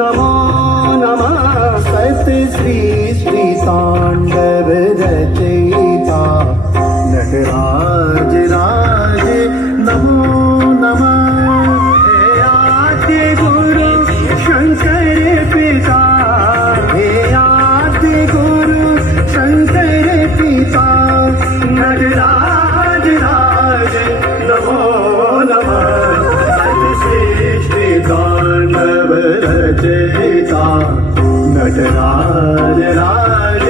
नमो नमः सत श्री श्री तांडव रचयिता नटराज राज नमो नमः हे आद्य गुरु शंकर पिता हे आद्य गुरु शंकर पिता नटराज राज नमो नमः सत श्री श्री तांडव रचयिता नटराज राज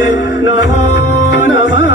नमो नमः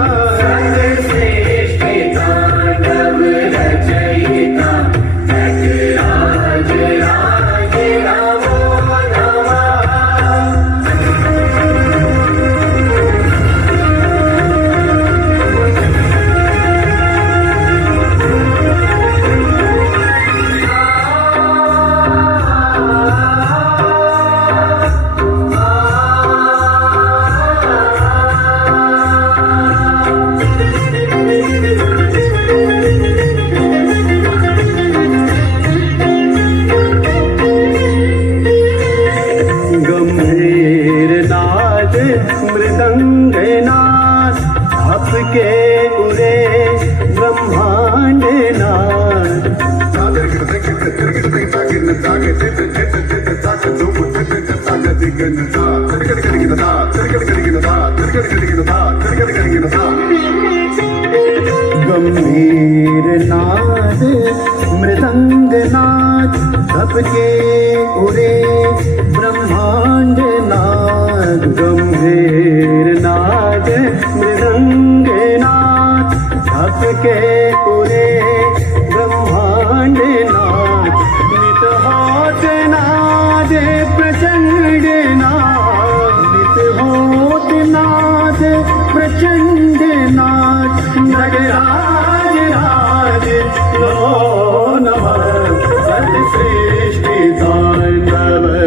मृदंगनाथ आपके उरे ब्रह्मांडनाथ गंभीर नाद मृदंगनाथ आपके उरे ब्रह्मांडनाथ गंभीर नाद मृदंगनाथ आपके पुरे ब्रह्मांडनाथ नित होत नाद प्रचंड नाद नित होत नाद प्रचंड नाद नटराज राज नमो